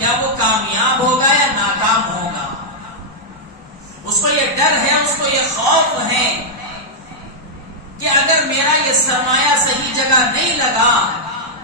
کیا وہ کامیاب ہوگا یا ناکام ہوگا. اس کو یہ ڈر ہے، اس کو یہ خوف ہے کہ اگر میرا یہ سرمایہ صحیح جگہ نہیں لگا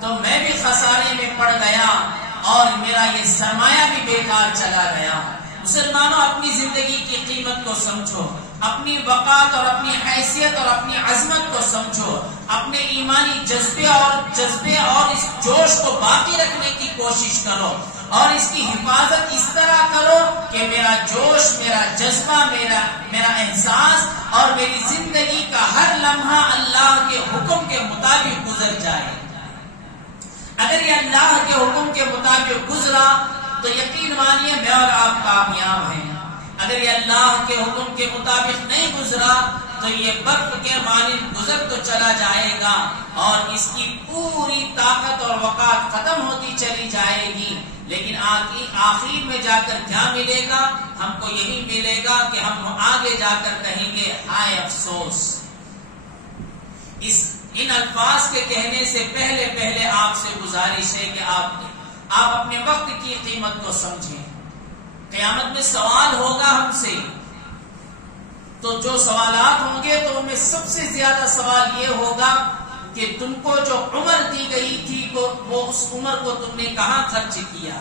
تو میں بھی خسارے میں پڑ گیا اور میرا یہ سرمایہ بھی بیکار چلا گیا. مسلمانوں، اپنی زندگی کی قیمت کو سمجھو، اپنی وقات اور اپنی حیثیت اور اپنی عظمت کو سمجھو، اپنے ایمانی جذبے اور اس جوش کو باقی رکھنے کی کوشش کرو اور اس کی حفاظت اس طرح کرو کہ میرا جوش، میرا جذبہ، میرا احساس اور میری زندگی کا ہر لمحہ اللہ کے حکم کے مطابق گزر جائے. اگر یہ اللہ کے حکم کے مطابق گزرا تو یقین مانیے میں اور آپ کامیاب ہیں. اگر یہ اللہ کے حکم کے مطابق نہیں گزرا تو یہ برف کے مانند گزر تو چلا جائے گا اور اس کی پوری طاقت اور وقات ختم ہوتی چلی جائے گی. لیکن آخر میں جا کر کیا ملے گا؟ ہم کو یہی ملے گا کہ ہم آگے جا کر کہیں گے ہائے افسوس. ان الفاظ کے کہنے سے پہلے آپ سے گزارش ہے کہ آپ اپنے وقت کی قیمت کو سمجھیں. قیامت میں سوال ہوگا ہم سے، تو جو سوالات ہوں گے تو ان میں سب سے زیادہ سوال یہ ہوگا کہ تم کو جو عمر دی گئی تھی وہ اس عمر کو تم نے کہاں خرچ کیا؟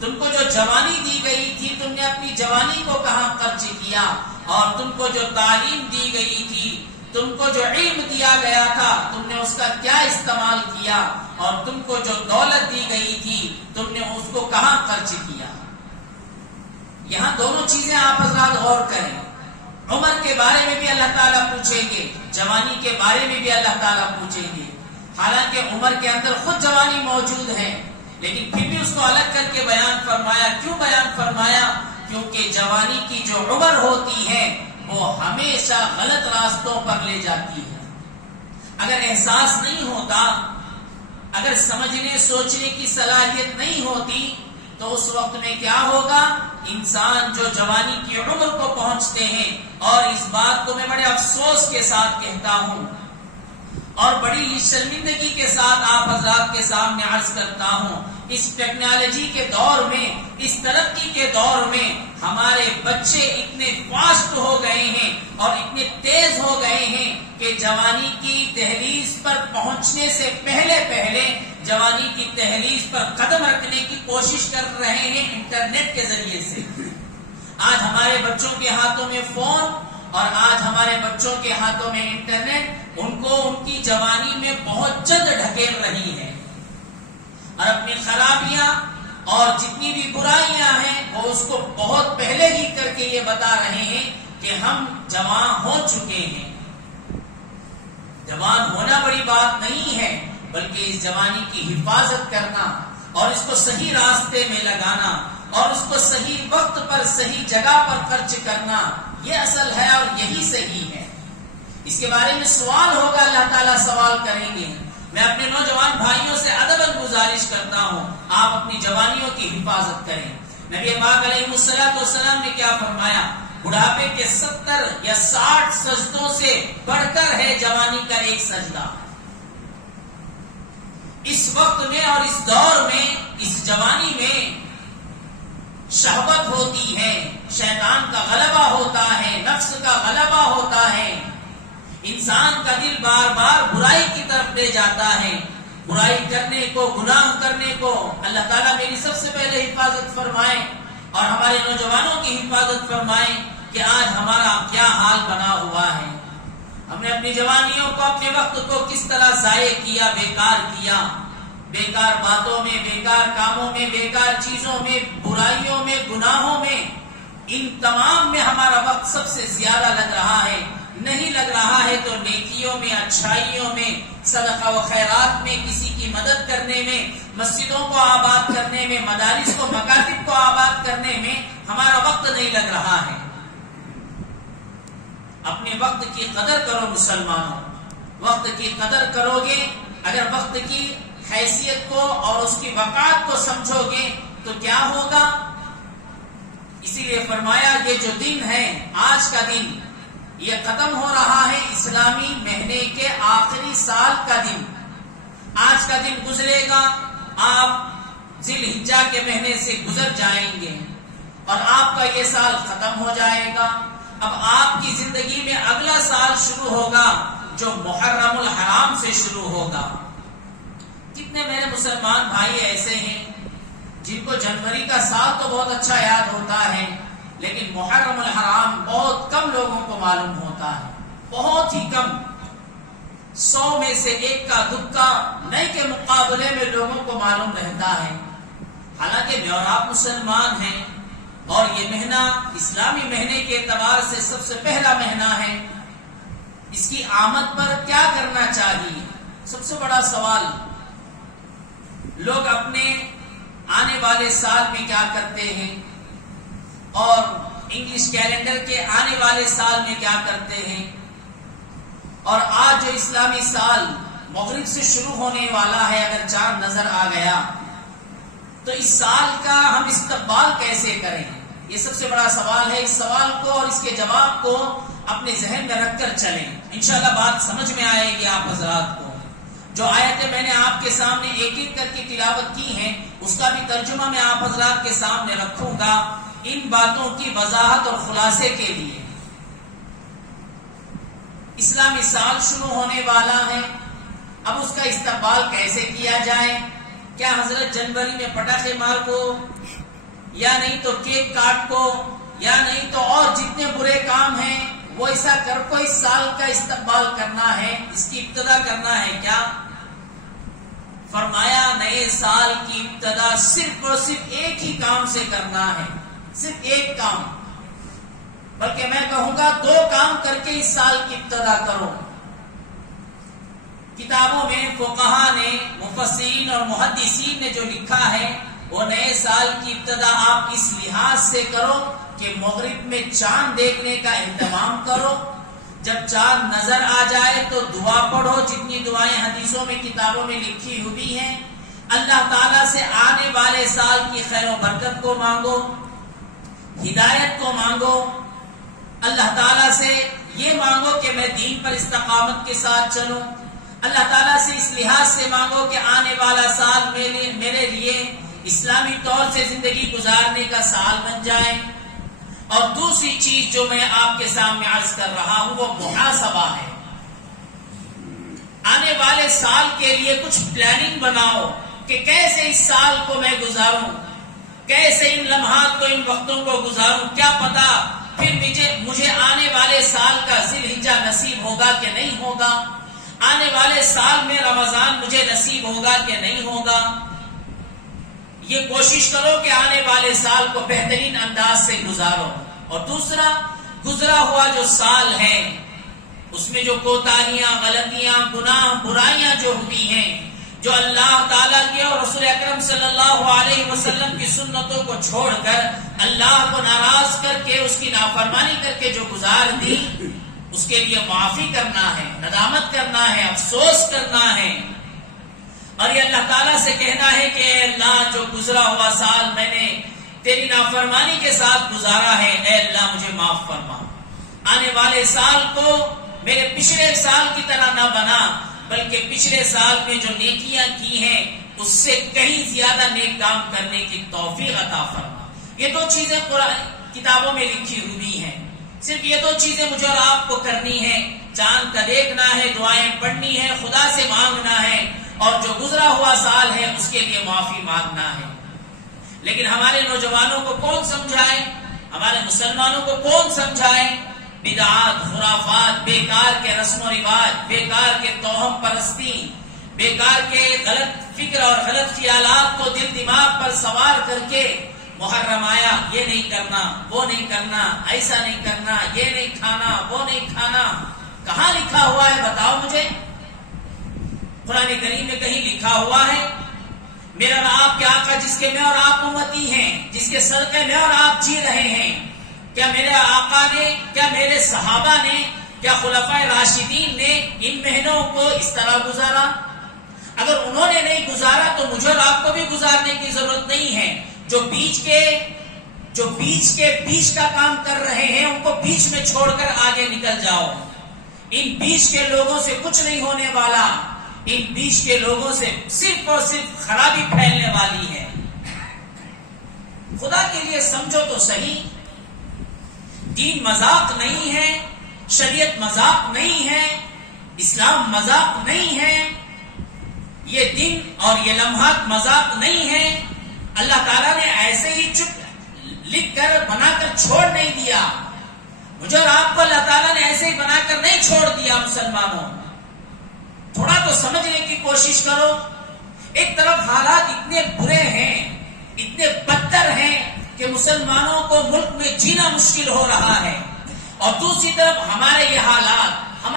تم کو جو جوانی دی گئی تھی تم نے اپنی جوانی کو کہاں خرچ کیا؟ اور تم کو جو تعلیم دی گئی تھی، تم کو جو علم دیا گیا تھا، تم نے اس کا کیا استعمال کیا؟ اور تم کو جو دولت دی گئی تھی تم نے اس کو کہاں خرچ کیا؟ یہاں دونوں چیزیں آپ حضرات غور کریں. عمر کے بارے میں بھی اللہ تعالیٰ پوچھیں گے، جوانی کے بارے میں بھی اللہ تعالیٰ پوچھیں گے. حالانکہ عمر کے اندر خود جوانی موجود ہے، لیکن پھر بھی اس کو الگ کر کے بیان فرمایا. کیوں بیان فرمایا؟ کیونکہ جوانی کی جو عمر ہوتی ہے وہ ہمیشہ غلط راستوں پر لے جاتی ہے. اگر احساس نہیں ہوتا، اگر سمجھنے سوچنے کی صلاحیت نہیں ہوتی تو اس وقت میں کیا ہوگا؟ انسان جو جوانی کی عمر کو پہنچتے ہیں، اور اس بات کو میں بڑے افسوس کے ساتھ کہتا ہوں اور بڑی ہی شرمندگی کے ساتھ آپ حضرات کے سامنے عرض کرتا ہوں، اس ٹیکنالوجی کے دور میں، اس ترقی کے دور میں ہمارے بچے اتنے فاسٹ ہو گئے ہیں اور اتنے تیز ہو گئے ہیں کہ جوانی کی دہلیز پر پہنچنے سے پہلے جوانی کی دہلیز پر قدم رکھنے کی کوشش کر رہے ہیں انٹرنیٹ کے ذریعے سے. آج ہمارے بچوں کے ہاتھوں میں فون اور آج ہمارے بچوں کے ہاتھوں میں انٹرنیٹ ان کو ان کی جوانی میں بہت جلد ڈھکیل رہی ہے اور اپنی خرابیاں اور جتنی بھی برائیاں ہیں وہ اس کو بہت پہلے ہی کر کے یہ بتا رہے ہیں کہ ہم جوان ہو چکے ہیں. جوان ہونا بڑی بات نہیں ہے، بلکہ اس جوانی کی حفاظت کرنا اور اس کو صحیح راستے میں لگانا اور اس کو صحیح وقت پر صحیح جگہ پر خرچ کرنا، یہ اصل ہے اور یہی صحیح ہے. اس کے بارے میں سوال ہوگا، اللہ تعالیٰ سوال کریں گے. میں اپنے نوجوان بھائیوں سے ادباً گزارش کرتا ہوں، آپ اپنی جوانیوں کی حفاظت کریں. نبی پاک علیہ الصلوۃ والسلام نے کیا فرمایا؟ بڑھاپے کے 70 یا 60 سجدوں سے بڑھ کر ہے جوانی کا ایک سجدہ. اس وقت میں اور اس دور میں، اس جوانی میں شہوت ہوتی ہے، شیطان کا غلبہ ہوتا ہے، نفس کا غلبہ ہوتا ہے. انسان کا دل بار بار برائی کی طرف لے جاتا ہے، برائی کرنے کو، گناہ کرنے کو. اللہ تعالیٰ میری سب سے پہلے حفاظت فرمائے اور ہمارے نوجوانوں کی حفاظت فرمائے کہ آج ہمارا کیا حال بنا ہوا ہے. ہم نے اپنی جوانیوں کو، اپنے وقت کو کس طرح ضائع کیا، بیکار کیا. بیکار باتوں میں، بیکار کاموں میں، بیکار چیزوں میں، برائیوں میں، گناہوں میں، ان تمام میں ہمارا وقت سب سے زیادہ لگ رہا ہے. نہیں لگ رہا ہے تو نیکیوں میں، اچھائیوں میں، صدقہ و خیرات میں، کسی کی مدد کرنے میں، مسجدوں کو آباد کرنے میں، مدارس کو، مکاتب کو آباد کرنے میں ہمارا وقت نہیں لگ رہا ہے. اپنے وقت کی قدر کرو مسلمانوں. وقت کی قدر کرو گے، اگر وقت کی حیثیت کو اور اس کی وقات کو سمجھو گے تو کیا ہوگا؟ اسی لیے فرمایا یہ جو دن ہے، آج کا دن، یہ ختم ہو رہا ہے اسلامی مہینے کے آخری سال کا دن. آج کا دن گزرے گا، آپ ذی الحجہ کے مہینے سے گزر جائیں گے اور آپ کا یہ سال ختم ہو جائے گا. اب آپ کی زندگی میں اگلا سال شروع ہوگا جو محرم الحرام سے شروع ہوگا. کتنے میرے مسلمان بھائی ایسے ہیں جن کو جنوری کا سال تو بہت اچھا یاد ہوتا ہے، لیکن محرم الحرام بہت کم لوگوں کو معلوم ہوتا ہے، بہت ہی کم. 100 میں سے 1 کا دکا نئے کے مقابلے میں لوگوں کو معلوم رہتا ہے. حالانکہ میں اور آپ مسلمان ہیں اور یہ مہینہ اسلامی مہینے کے اعتبار سے سب سے پہلا مہینہ ہے. اس کی آمد پر کیا کرنا چاہیے؟ سب سے بڑا سوال، لوگ اپنے آنے والے سال میں کیا کرتے ہیں اور انگلش کیلنڈر کے آنے والے سال میں کیا کرتے ہیں. اور آج جو اسلامی سال مغرب سے شروع ہونے والا ہے، اگر چاند نظر آ گیا تو اس سال کا ہم استقبال کیسے کریں؟ یہ سب سے بڑا سوال ہے. اس سوال کو اور اس کے جواب کو اپنے ذہن میں رکھ کر چلیں، انشاءاللہ بات سمجھ میں آئے گی آپ حضرات کو. جو آیتیں میں نے آپ کے سامنے ایک ایک کر کے تلاوت کی ہیں، اس کا بھی ترجمہ میں آپ حضرات کے سامنے رکھوں گا ان باتوں کی وضاحت اور خلاصے کے لیے. اسلامی سال شروع ہونے والا ہے، اب اس کا استقبال کیسے کیا جائے؟ کیا حضرت جنوری میں پٹاخے مار کو، یا نہیں تو کیک کاٹ کو، یا نہیں تو اور جتنے برے کام ہیں وہ ایسا کر کو اس سال کا استقبال کرنا ہے، اس کی ابتدا کرنا ہے کیا؟ فرمایا نئے سال کی ابتدا صرف اور صرف ایک ہی کام سے کرنا ہے، صرف ایک کام، بلکہ میں کہوں گا 2 کام کر کے اس سال کی ابتدا کرو. کتابوں میں فقہا نے، مفسرین اور محدثین نے جو لکھا ہے وہ نئے سال کی ابتدا آپ اس لحاظ سے کرو کہ مغرب میں چاند دیکھنے کا اہتمام کرو. جب چاند نظر آ جائے تو دعا پڑھو، جتنی دعائیں حدیثوں میں کتابوں میں لکھی ہوئی ہیں. اللہ تعالیٰ سے آنے والے سال کی خیر و برکت کو مانگو، ہدایت کو مانگو. اللہ تعالیٰ سے یہ مانگو کہ میں دین پر استقامت کے ساتھ چلوں. اللہ تعالیٰ سے اس لحاظ سے مانگو کہ آنے والا سال میرے لیے اسلامی طور سے زندگی گزارنے کا سال بن جائے. اور دوسری چیز جو میں آپ کے سامنے عرض کر رہا ہوں وہ محاسبہ ہے. آنے والے سال کے لیے کچھ پلاننگ بناؤ کہ کیسے اس سال کو میں گزاروں، کیسے ان لمحات کو، ان وقتوں کو گزاروں. کیا پتا پھر مجھے آنے والے سال کا ذی الحجہ نصیب ہوگا کہ نہیں ہوگا، آنے والے سال میں رمضان مجھے نصیب ہوگا کہ نہیں ہوگا. یہ کوشش کرو کہ آنے والے سال کو بہترین انداز سے گزارو. اور دوسرا، گزرا ہوا جو سال ہے اس میں جو کوتاہیاں، غلطیاں، گناہ، برائیاں جو ہوئی ہیں، جو اللہ تعالیٰ کے اور رسول اکرم صلی اللہ علیہ وسلم کی سنتوں کو چھوڑ کر اللہ کو ناراض کر کے اس کی نافرمانی کر کے جو گزار دی، اس کے لیے معافی کرنا ہے، ندامت کرنا ہے، افسوس کرنا ہے. اور یہ اللہ تعالیٰ سے کہنا ہے کہ اے اللہ جو گزرا ہوا سال میں نے تیری نافرمانی کے ساتھ گزارا ہے، اے اللہ مجھے معاف فرما. آنے والے سال کو میرے پچھلے سال کی طرح نہ بنا، بلکہ پچھلے سال میں جو نیکیاں کی ہیں اس سے کہیں زیادہ نیک کام کرنے کی توفیق عطا فرما. یہ 2 چیزیں قرآن کتابوں میں لکھی ہوئی ہیں. صرف یہ 2 چیزیں مجھے اور آپ کو کرنی ہے. چاند کا دیکھنا ہے، دعائیں پڑھنی ہے، خدا سے مانگنا ہے، اور جو گزرا ہوا سال ہے اس کے لیے معافی مانگنا ہے. لیکن ہمارے نوجوانوں کو کون سمجھائے، ہمارے مسلمانوں کو کون سمجھائے؟ بدعات، خرافات، بیکار کے رسم و رواج، بیکار کے توہم پرستی، بیکار کے غلط فکر اور غلط خیالات کو دل دماغ پر سوار کر کے محرم آیا، یہ نہیں کرنا، وہ نہیں کرنا، ایسا نہیں کرنا، یہ نہیں کھانا، وہ نہیں کھانا. کہاں لکھا ہوا ہے بتاؤ مجھے؟ قرآن کریم میں کہیں لکھا ہوا ہے میرا اور آپ کے آقا جس کے میں اور آپ امتی ہیں، جس کے صدقے میں اور آپ جی رہے ہیں، کیا میرے آقا نے، کیا میرے صحابہ نے، کیا خلفائے راشدین نے ان مہینوں کو اس طرح گزارا؟ اگر انہوں نے نہیں گزارا تو مجھے اور آپ کو بھی گزارنے کی ضرورت نہیں ہے. جو بیچ کا کام کر رہے ہیں ان کو بیچ میں چھوڑ کر آگے نکل جاؤ. ان بیچ کے لوگوں سے کچھ نہیں ہونے والا، ان بیچ کے لوگوں سے صرف اور صرف خرابی پھیلنے والی ہے. خدا کے لیے سمجھو تو صحیح. دین مذاق نہیں ہے، شریعت مذاق نہیں ہے، اسلام مذاق نہیں ہے، یہ دن اور یہ لمحات مذاق نہیں ہے. اللہ تعالیٰ نے ایسے ہی چپ لکھ کر بنا کر چھوڑ نہیں دیا. مجھے اور آپ کو اللہ تعالیٰ نے ایسے ہی بنا کر نہیں چھوڑ دیا. مسلمانوں تھوڑا تو سمجھنے کی کوشش کرو. ایک طرف حالات اتنے برے ہیں، اتنے بدتر ہیں کہ مسلمانوں کو ملک میں جینا مشکل ہو رہا ہے، اور دوسری طرف ہمارے یہ حالات